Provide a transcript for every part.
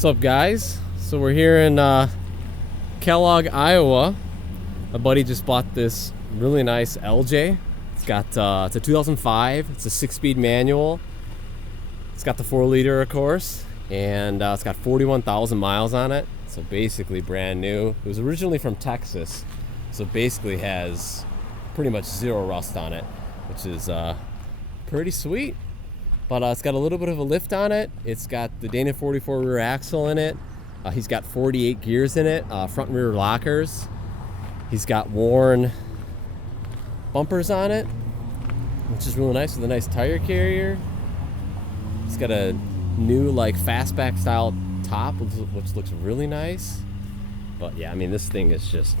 What's up, guys? So we're here in Kellogg, Iowa. My buddy just bought this really nice LJ. It's got it's a 2005. It's a 6-speed manual. It's got the 4-liter, of course, and it's got 41,000 miles on it. So basically brand new. It was originally from Texas, so basically has pretty much zero rust on it, which is pretty sweet. But it's got a little bit of a lift on it. It's got the Dana 44 rear axle in it. He's got 48 gears in it, front and rear lockers. He's got worn bumpers on it, which is really nice, with a nice tire carrier. It's got a new like fastback style top, which looks really nice. But yeah, I mean, this thing is just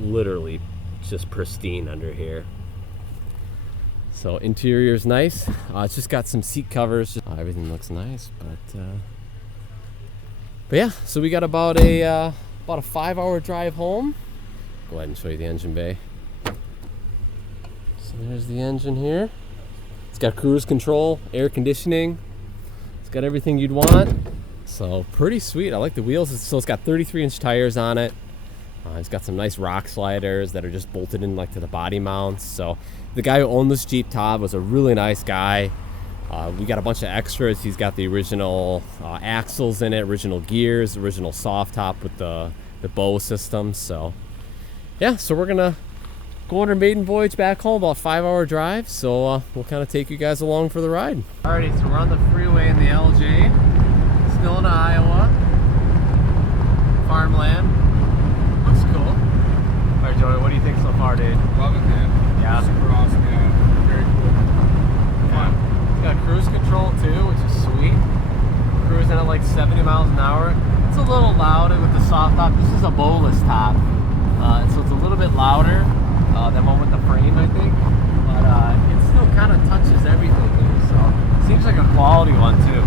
literally just pristine under here. So interior is nice. It's just got some seat covers. Everything looks nice, but yeah. So we got about a 5-hour drive home. Go ahead and show you the engine bay. So there's the engine here. It's got cruise control, air conditioning. It's got everything you'd want. So pretty sweet. I like the wheels. So it's got 33-inch tires on it. It's got some nice rock sliders that are just bolted in like to the body mounts. So the guy who owned this Jeep, Todd, was a really nice guy. We got a bunch of extras. He's got the original axles in it, original gears, original soft top with the bow system. So yeah, so we're gonna go on our maiden voyage back home, about 5-hour drive. So we'll kind of take you guys along for the ride. Alrighty, so we're on the freeway in the LJ, still in Iowa, farmland. Looks cool. All right, Joey, what do you think so far, dude? Love it, man. Yeah. Super awesome, yeah. Very cool. Yeah. It's got cruise control too, which is sweet. Cruising at like 70 miles an hour. It's a little louder with the soft top. This is a bowless top, so it's a little bit louder than one with the frame, I think. But it still kind of touches everything here, so it seems like a quality one too.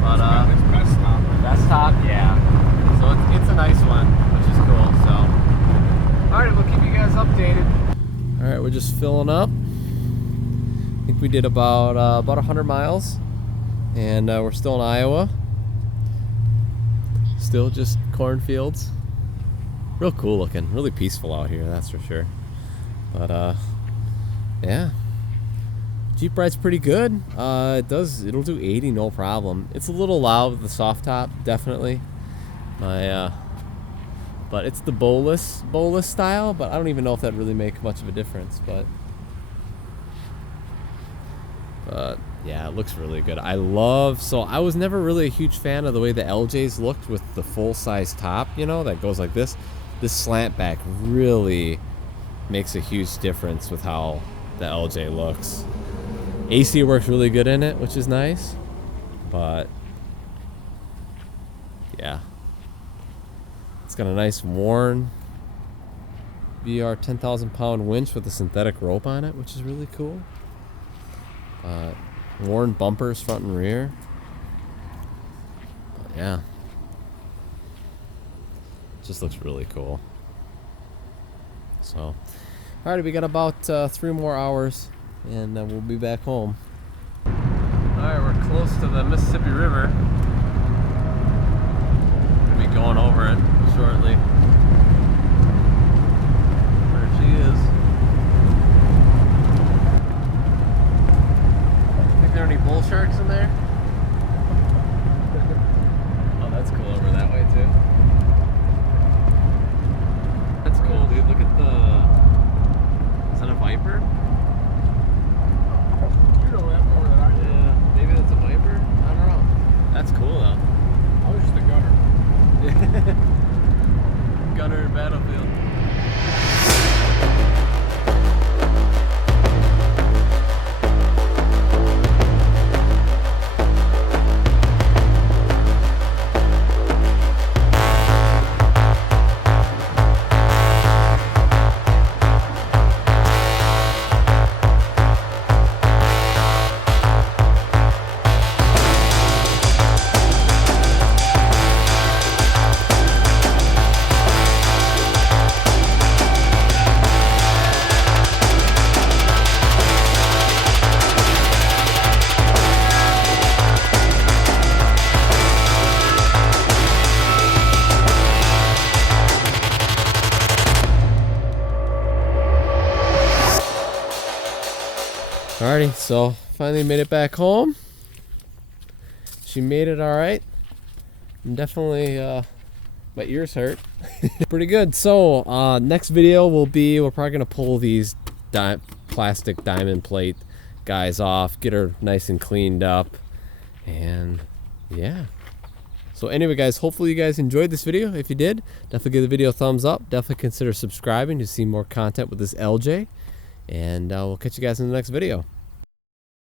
But It's best top. best top, yeah. So it's a nice one, which is cool. So, all right, we'll keep you guys updated. All right, we're just filling up. I think we did about 100 miles, and we're still in Iowa. Still just cornfields. Real cool looking, really peaceful out here, that's for sure. But yeah, Jeep ride's pretty good. It'll do 80 no problem. It's a little loud with the soft top, definitely. But it's the bowless style, but I don't even know if that really makes much of a difference. But yeah, it looks really good. I was never really a huge fan of the way the LJs looked with the full-size top, you know, that goes like this. This slant back really makes a huge difference with how the LJ looks. AC works really good in it, which is nice. But yeah, it's got a nice worn VR 10,000 pound winch with a synthetic rope on it, which is really cool. Worn bumpers front and rear. But yeah, just looks really cool. So alright, we got about 3 more hours and we'll be back home. Alright, we're close to the Mississippi River. We'll be going over it shortly. There she is. Think there are any bull sharks in there? Oh, that's cool over that way too. That's cool, dude. Look at the... Is that a viper? You know that more than I do. Yeah, maybe that's a viper? I don't know. That's cool though. I was just a gunner. Gunner in Battlefield. Alrighty, so finally made it back home. She made it all right. I'm definitely, my ears hurt. Pretty good. So next video will be, we're probably gonna pull these plastic diamond plate guys off, get her nice and cleaned up, and yeah. So anyway guys, hopefully you guys enjoyed this video. If you did, definitely give the video a thumbs up. Definitely consider subscribing to see more content with this LJ. And we'll catch you guys in the next video.